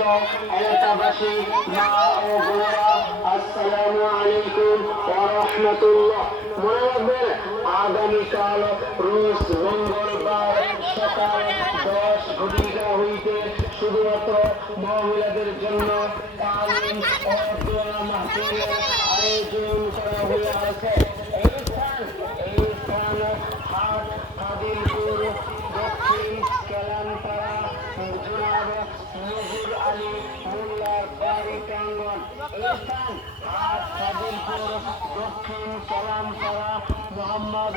সম্মানিত এলাকাবাসী, মা ও বোনেরা, আসসালামু আলাইকুম ওয়া রাহমাতুল্লাহ। মনে রাখবেন, আগামীকাল রোজ মঙ্গলবার সকাল 10 ঘটিকা হইতে শুধুমাত্র মহিলাদের জন্য তালিম ও দোয়া মাহফিলের আয়োজন করা হইয়াছে। এই স্থান হাট আদিলপুর, দক্ষিণ কেলানপাড়া, জনাব নজরুল আলী মোল্লার বাড়ি প্রাঙ্গণ। এই স্থান হাট আদিলপুর, দক্ষিণ কেলানপাড়া, মোহাম্মদ